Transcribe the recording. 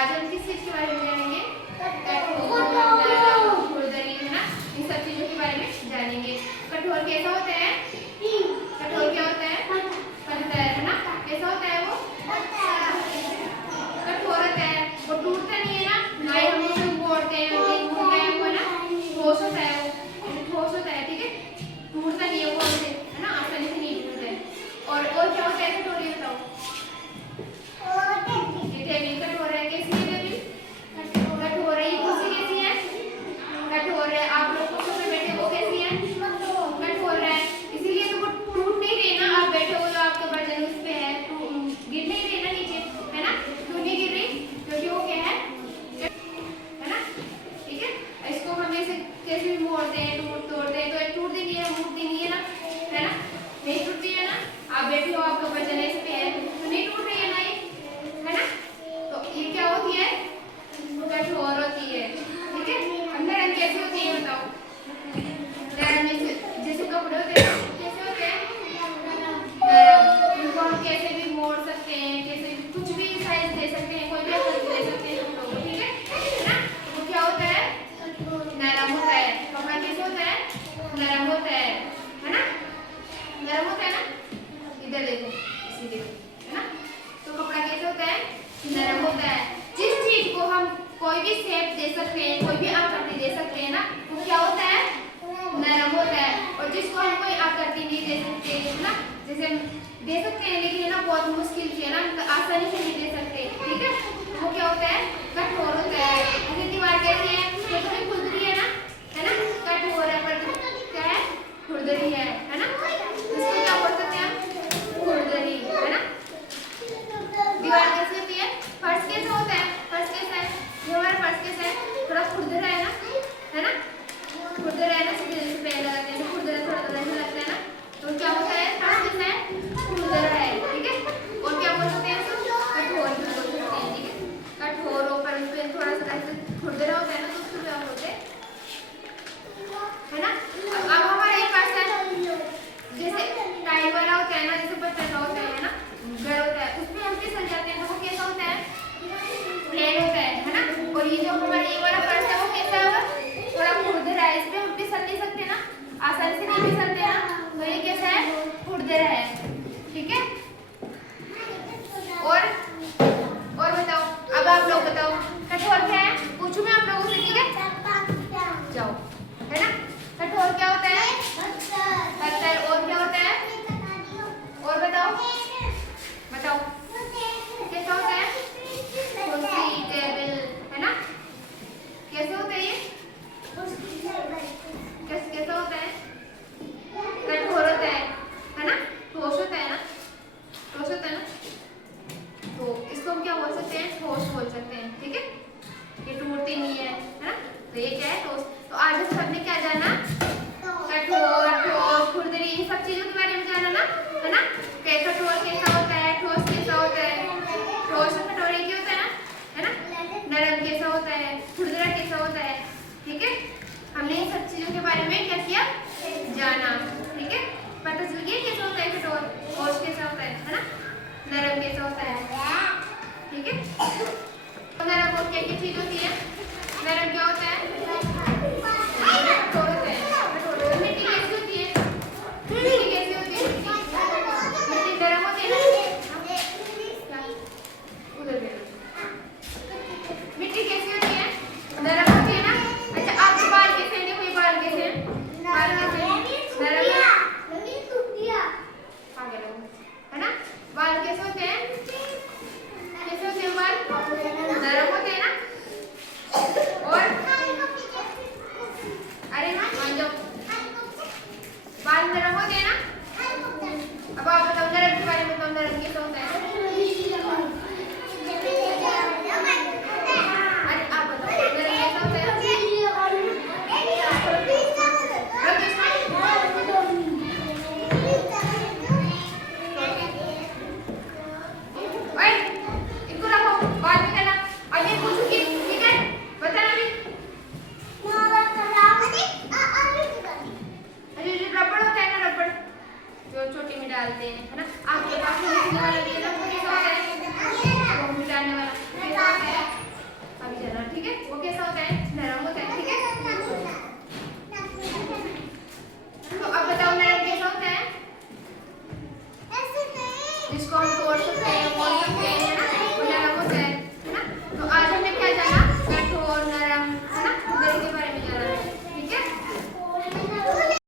आज हम किस चीज के बारे में जानेंगे? खुरदरी, है ना, इन सब चीजों के बारे में जानेंगे। कठोर कैसा होता है? कठोर क्या होता है? पत्थर, है ना। कैसा होता है वो? कठोर होता है, वो टूटता नहीं है ना ही हम उसे मोड़ते हैं, वो ना ठोस होता है, वो ठोस होता है, ठीक है, टूटता नहीं है वो हमसे, है ना, आसानी से नहीं टूटता है। और क्या होता है कठोर, ये बताओ। ये टेबल कठोर है, कैसी है टेबल? कठोर है। ये कुर्सी कैसी है? कठोर है। आप लोग कुर्सी पे बैठे वो कैसी है? कठोर है। इसीलिए तो वो टूट नहीं रही ना, आप बैठे हो तो आपका वजन उस पे है, गिर नहीं रही ना नीचे, है ना, क्यों नहीं गिर रही? क्योंकि वो क्या है ना, ठीक है। इसको हम ऐसे कैसे भी मोड़ते हैं, तोड़ते हैं, तो टूट देंगी है, टूटती नहीं है ना, है ना, नहीं टूटती है ना। आप बैठे हो, आपका वजन ऐसे पे है तो नहीं टूट रही है ना, ये है ना। तो ये क्या होती है? कठोर होती है, ठीक है। अंदर रंग कैसी होती है बताओ? जैसे कपड़े होते हैं कैसे होते हैं? उनको हम कैसे भी मोड़ सकते हैं, कैसे भी कुछ भी साइज दे सकते हैं, कोई भी आकार दे सकते हैं कपड़ों को, ठीक है ना। वो क्या होता है? नरम होता है। कपड़ा कैसे होता है? नरम होता है ना, नरम होता है ना। इधर देखो, इसी देखो, है ना। तो कपड़ा कैसे होता है? नरम होता है। जिस चीज को हम कोई भी शेप दे सकते हैं, कोई भी आकृति दे सकते हैं ना, वो क्या होता है? नरम होता है। और जिसको हम कोई आकृति नहीं दे सकते, है ना, जैसे दे सकते हैं लेकिन है ना बहुत मुश्किल से, है ना, आसानी से नहीं दे सकते, ठीक है, वो क्या होता है? कठोर होता है। जैसे दीवार कैसी है? ये थोड़ी खुरदरी है ना, कठोर है, पर क्या है? खुरदरी है ना। इसको क्या बोल सकते हैं हम? खुरदरी, है ना। दीवार कैसी होती है? फर्श कैसा होता है? फर्श कैसा है? ये हमारा फर्श कैसा है? थोड़ा खुरदरा है ना, है ना, खुरदरा है ना, सीधे जैसे पैर लगाते हैं खुरदरा, थोड़ा थोड़ा ऐसा लगता है ना, तो क्या होता है? फर्श कैसा है? खुरदरा है, ठीक है। और क्या बोल सकते हैं? कठोर भी बोल सकते हैं, ठीक है। कठोर हो पर उसपे थोड़ा सा ऐसे खुरदरा होता है ना, तो उसको क्या बोलते हैं, है ना। अब हमारे पास है जैसे टाइल वाला होता है ना, जैसे पत्थर का होता है ना, घर होता है, उसमें हम फिसल जाते हैं तो वो कैसा होता है? प्लेन होता है ना। और ये जो हमारा ये वाला फर्श है वो कैसा है? थोड़ा खुरदरा है, इसमें हम फिसल नहीं सकते ना, आसानी से नहीं फिसलते ना, तो ये कैसा है? खुरदरा है, ठीक है। और बताओ, अब आप लोग बताओ कठोर क्या है? पूछूं मैं आप लोगों से, ठीक है, जाओ, है ना। कठोर क्या होता है? पत्थर। और क्या होता है? और बताओ कैसा होता है? कुर्सी, टेबल, है ना। कैसे होता है ये? कैसा होता है? कठोर होता है ना, ठोस होता है ना, ठोस होता है ना। तो इसको हम क्या बोल सकते हैं? ठोस बोल सकते हैं, ठीक है। ये टूटती नहीं है ना, तो ये क्या है? ठोस। तो आज हम सबने क्या जाना? कठोर, ठोस, खुरदरी, इन सब चीजों के बारे में जाना ना, है ना। कठोर कैसा होता है? ठोस कैसा होता है? ठोस और कठोर एक ही होता है ना। नरम कैसा होता है? खुरदरा कैसा होता है, ठीक है। हमने इन सब चीजों के बारे में क्या किया? जाना, ठीक है। पता चल गया कैसा होता है कठोर, ठोस कैसा होता है ना, नरम कैसा होता है, ठीक है। तो नरम और क्या चीज होती है? नरम क्या होता है? कठोर होता है। मिट्टी कैसी होती है? मिट्टी कैसी होती है? मिट्टी नरम होती है ना, उधर मिट्टी कैसी होती है? नरम होती है ना। अच्छा, आपके बाल कैसे हैं? देखो ये बाल कैसे हैं? बाल कैसे हैं? नरम है, है ना। बाल कैसे होते हैं? कैसे होते हैं बाल? नरम होते हैं ना। और अरे मान जाओ, बाल नरम होते हैं ना। अब आप बताओ नरम के बारे में, बताओ नरम कैसा होता है? अरे आप बताओ नरम कैसा होता है? ठीक है, वो कैसा होता है, नरम होता है, ठीक है। तो अब बताओ नरम कैसा होता है, जिसको हम तोड़ सकते हैं, मोड़ सकते हैं, है ना।